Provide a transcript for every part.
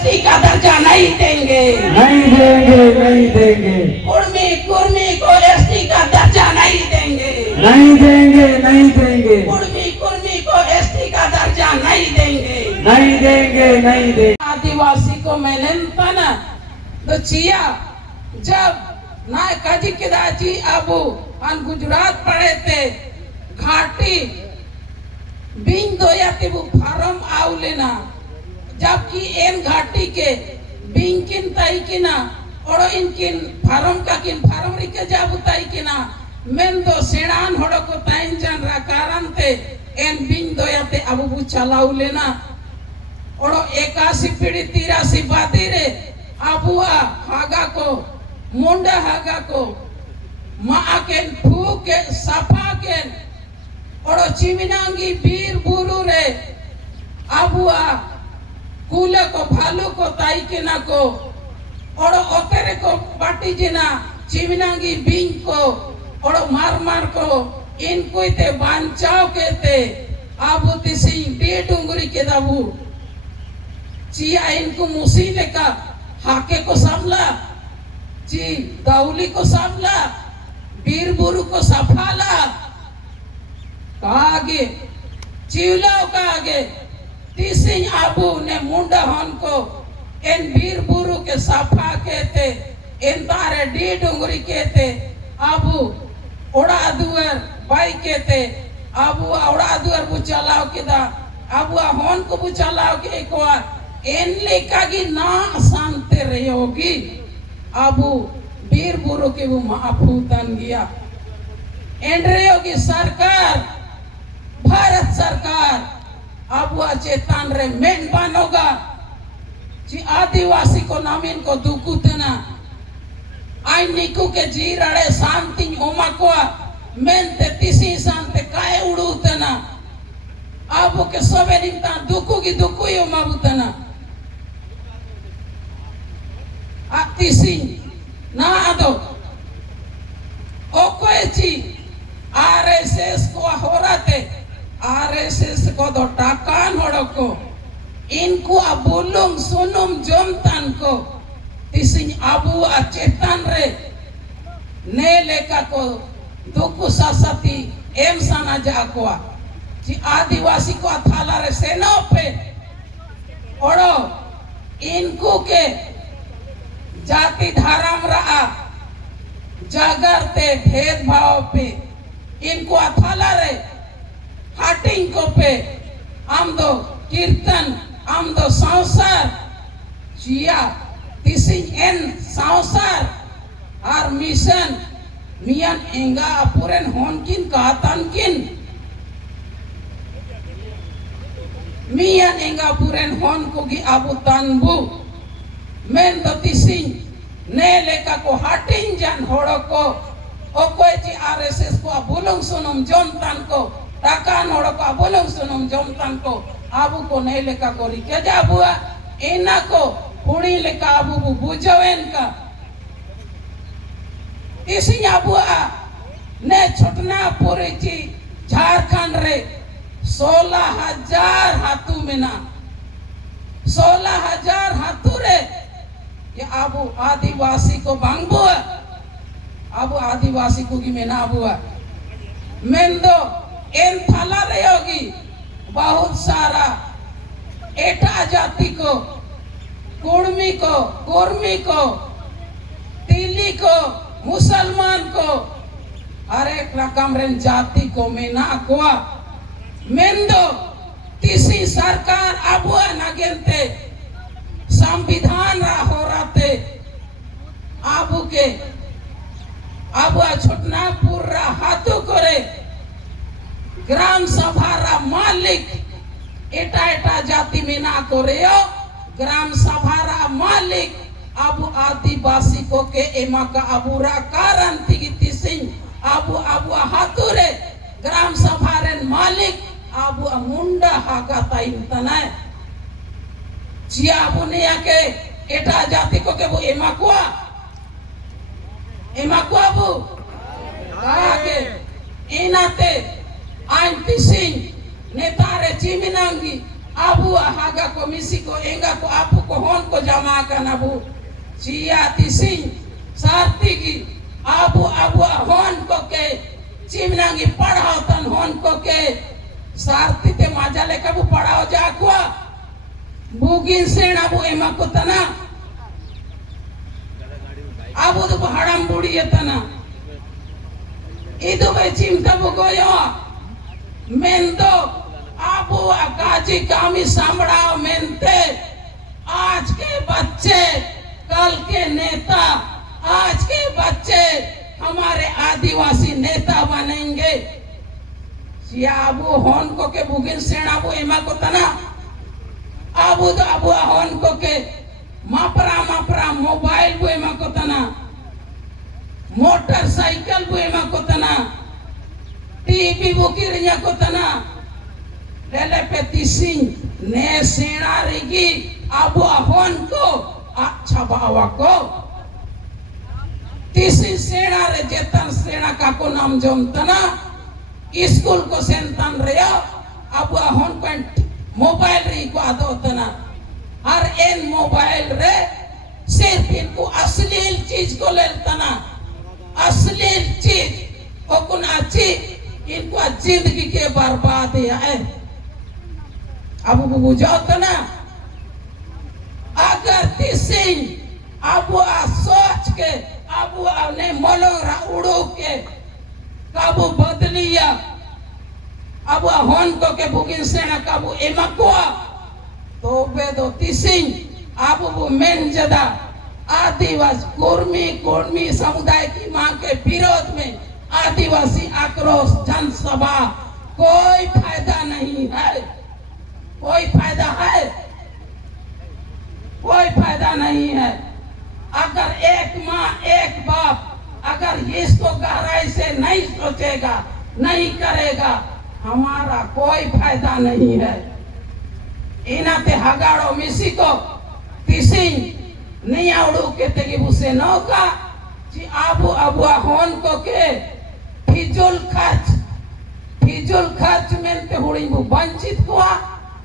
ST का दर्जा नहीं देंगे, नहीं देंगे, नहीं देंगे, कुर्मी कुर्मी को एसटी का दर्जा नहीं देंगे, नहीं देंगे, नहीं देंगे, कुर्मी कुर्मी को एसटी का दर्जा नहीं देंगे, नहीं देंगे, नहीं देंगे। आदिवासी को मैंने ना तो चिया जब ना काजी किदाची अबू अन गुजरात पढ़े थे घाटी बिंग दो या तिबु फार्म आउ लेना जबकि एन घाटी के बिंग किन ताई किना और इनकिन फार्म का किन फार्म रिके जाबु ताई किना मेन दो सेणान होड़ो को ताइन जन रा कारण ते एन बिंग दो या ते अबू बु चलाउ लेना और 81 पीढ़ी 83 बादी रे अबुआ हागा को मुंडा हागा को माँ के फूक के सफा के और चिमिनांगी बीर बुरु रे अबुआ कूले को भालू को ताई के ना को और ओकरे को पाटी जिना चिमिनांगी बिंग को और मार मार को इनको ते बांचाओ के ते आबू तिसी डे डुंगरी के दाबू चिया इनको मुसीले का हाके को सामला ची दाउली को सामला बीर बुरु को सफाला आगे चिवलाओ का आगे तीसिंग आबू ने मुंडा हन को इन बीर बुरु के सफा के थे इन तारे डी डुंगरी के थे आबू उड़ा दुआर बाई के थे आबू उड़ा दुआर बुचलाओ के दा आबू हन को बुचलाओ के एक बार इन लेका की ना शांति रहोगी आबू बीर बुरु के वो महाफूतन गया इन रहोगी सरकार भारत सरकार अब चेतन रे मेन बनोगा जी आदिवासी को नामिन को दुकुतना आई निकू के जी रड़े शांति ओमा को मेन ते तिसी शांति काय उड़ूतना अब के सबे निकता दुकू की दुकू ही ओमा बुतना तिसी ना दो ओकोएची आरएसएस को हो रहा थे आरएसएस को दो टाकान होड़ो को इनको अबुलुम सुनुम जोमतान को तिसिंग अबू अचेतन रे ने लेका को दुकु सासती एम साना जाकोआ जी आदिवासी को अथाला रे सेना पे ओड़ो इनको के जाति धर्म रहा जागरते भेदभाव पे इनको अथाला रे हाटिंग को पे हम दो कीर्तन हम दो संसार जिया तिसिंग एन संसार और मिशन मियन एंगा अपुरन होन किन कहतन किन मियन एंगा अपुरन होन को गी अबू तनबू मेन दो तिसिंग ने लेका को हाटिंग जन होड़ो को ओ कोई जी आरएसएस को बुलंग सुनुम जोमतन को टाकान होड़ो को बुलंग सुनुम जोमतन को आबू को ने लेका को रिके जाबुआ इना को पुड़ी लेका आबू बु बुझवेन का तिसिंग आबुआ ने छुटना पूरी ची झारखंड रे 16,000 हाथू में ना 16,000 हाथू रे ये आबू आदिवासी को बांगबुआ आबू आदिवासी को की मेना बुआ मेंदो इन थाला रहेगी बहुत सारा एटा जाति को कुर्मी को तिली को मुसलमान को हर एक रकम रेन जाति को मेना कुआ मेंदो तीसरी सरकार अबुआ नगेंते संविधान रा हो रहते आबू के आबुआ छुटना पूरा हाथों करे ग्राम सभा रा मालिक एटा एटा जाति में ना करेयो ग्राम सभा रा मालिक आबू आदिवासी को के एमा का अबूरा कारण तिगिति सिंह आबू आबू हाथुरे ग्राम सभा रे मालिक आबू मुंडा हाका ताइन तनाय जिया आबू ने आके एटा जाति को के वो एमा को आबू आगे इनाते आइन तिसिंग नेतारे चिमिनांगी abu haga komisi ko enga ko apu ko hon ko jama kan abu cia tising sarti ki abu hon ko ke चिमनांगी पढ़ाओ तन होन को के सारती ते माजा ले कबू पढ़ाओ जाकुआ बुगिन सेण अबू एमा को तना अबू तो हड़म बुड़ी है तना इधो वे चिमटा बुगोयो मेंदो अबू अकाजी कामी सांबड़ाओ मेंते आज के बच्चे कल के नेता आज के बच्चे हमारे आदिवासी नेता बनेंगे सिया अबू होन को के बुगिन सेण अबू एमा को तना अबू तो अबू होन को के मापरा मोबाइल बु एमा को तना मोटरसाइकिल बु एमा को तना टीवी बु किरिया को तना लेले पे तिसिंग ने सेणा रेगी अबू होन को अच्छा बावा को तीसरी सेना रे जेतन सेना का को नाम जोम तना स्कूल को सेंतन रे अब होन पॉइंट मोबाइल रे को आदो तना और इन मोबाइल रे सिर्फ इनको अश्लील चीज को ले तना अश्लील चीज को कुनाची इनको जिंदगी के बर्बाद है अब बुझाओ तना अगर तीसरी अब सोच के अबू ने मलोरा उड़ो के काबू बदलिया अब होन को के बुगिन सेना काबू एमकुआ तो बेदो तिसिंग अब वो मेन जदा आदिवासी कुर्मी समुदाय की मांग के विरोध में आदिवासी आक्रोश जनसभा कोई फायदा नहीं है कोई फायदा है कोई फायदा नहीं है अगर एक माँ एक बाप अगर इसको गहराई से नहीं सोचेगा नहीं करेगा हमारा कोई फायदा नहीं है इनाते हगाड़ो मिसी को तिसिंग नहीं आवड़ू के तेगी बुसे नौका जी आबू होन को के फिजुल खर्च में ते हुड़ी बु वंचित हुआ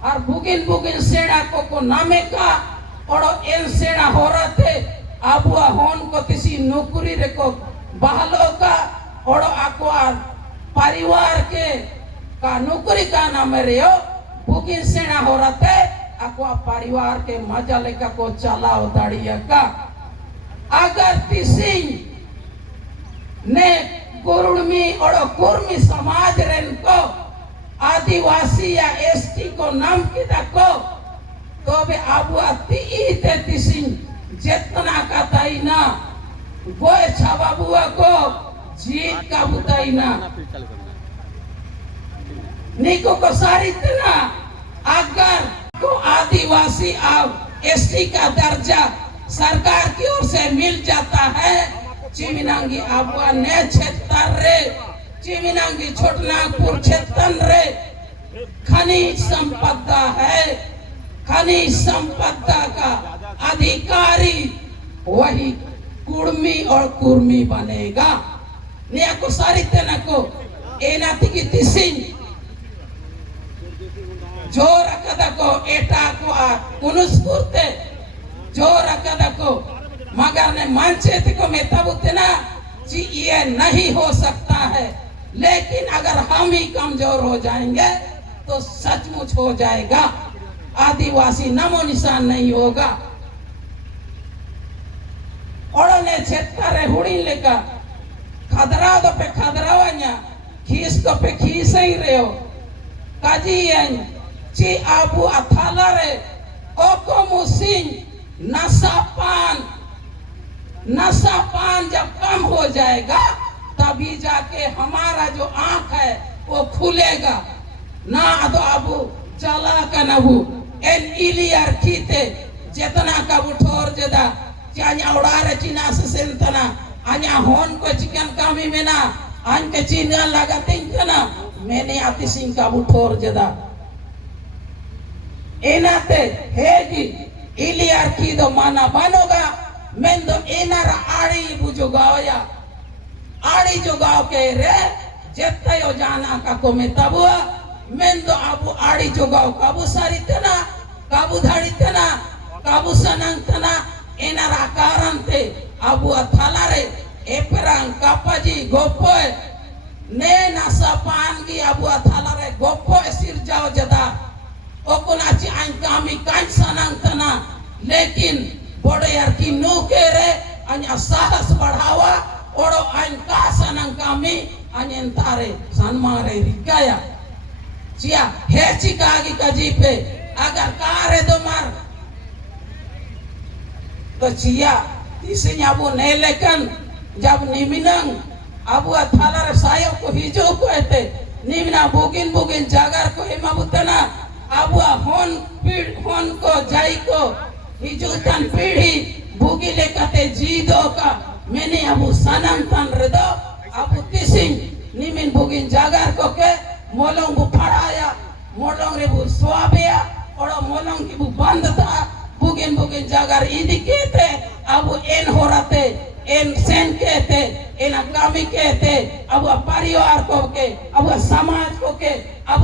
और बुगिन सेना को नामे का और इन सेना हो रहे थे अब होन को किसी नौकरी रे को बहालो का और अकवार परिवार के का नौकरी का नाम रे बुगिन सेना हो रहा थे अकवा परिवार के मजा लेकर को चलाओ दाड़िया का अगर किसी ने कुर्मी समाज रेन को आदिवासी या एसटी को नाम की को तो भी अब तिसिंग जितना का ताई ना गोए छावा बुआ को जीत का बुताई ना निको को सारी तना अगर को आदिवासी अब एसटी का दर्जा सरकार की ओर से मिल जाता है चिमिनांगी आबुआ ने क्षेत्र रे चिमिनांगी छोटनागपुर क्षेत्र रे खनिज संपदा है खनिज संपदा का अधिकारी वही कुर्मी बनेगा ने को सारी तना को एनाती की तिसिंग जोर कदा को एटा को उनुस्पुरते जोर कदा को मगर ने मानचेत को में तब उतना जी ये नहीं हो सकता है लेकिन अगर हम ही कमजोर हो जाएंगे तो सचमुच हो जाएगा आदिवासी नामो निशान नहीं होगा और ने क्षेत्र हुड़ी लेकर खदरा दो पे खदरावान्या खीस को पे खीस ही रहे हो काजी ची आबू अथाला रे ओको मुसिंग नशा पान जब कम हो जाएगा तभी जाके हमारा जो आंख है वो खुलेगा ना तो आबू चला का नबू एन इलियर खीते जितना का ठोर जदा चान्या उड़ारे चीना से सेंतना आन्या होन को चिकन कामी में ना आन के चीना लगा तिंकना मैंने आती सिंह का ठोर जदा एनाते हेगी इलियर की दो माना बनोगा मैं दो एनारा आड़ी बुझो गावया आड़ी जो गाव के रे जेत्ता यो जाना का को में तबुआ mendo abu adi jogau kabu sari tena kabu dhari tena kabu sanang tena enar akarante abu athalare eperang kapaji gopoy ne nasa pangi abu athalare gopoy sirjao jada okonachi ain kami kain sanang tena lekin bode yarki nukere anya sahas बढ़ावा odo ain ka sanang kami anyen tare sanmare rikaya cia heci kagi kajipe agar kare domar तो chia इसे याबू नेलेकन जब निमिनंग अबू अथालर सायो को हिजो को एते निमिना बुगिन बुगिन जागर को हिमाबुतना अबू होन को जाई को हिजो तन पीढ़ी बुगी लेकते जीदो का मैंने अबू सनम तन रेदो अबू तिसिंग निमिन बुगिन जागर को के मोलोंग बु फड़ाया मोलोंग रे बु स्वाबिया और मोलोंग की बु बंद था बुगिन बुगिन जागर इदी कहते अब एन हो रते एन सेन कहते एन कामी कहते अब परिवार को के अब समाज को के अब